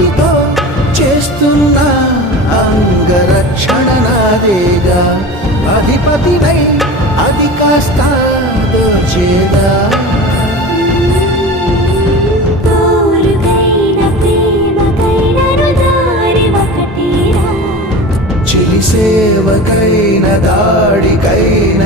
వాటితో చేస్తున్న అంగరక్షణ నాదేగా. అధిపతినై అది కాస్త దోచేదా. చిలి సేవకైన దాడికైన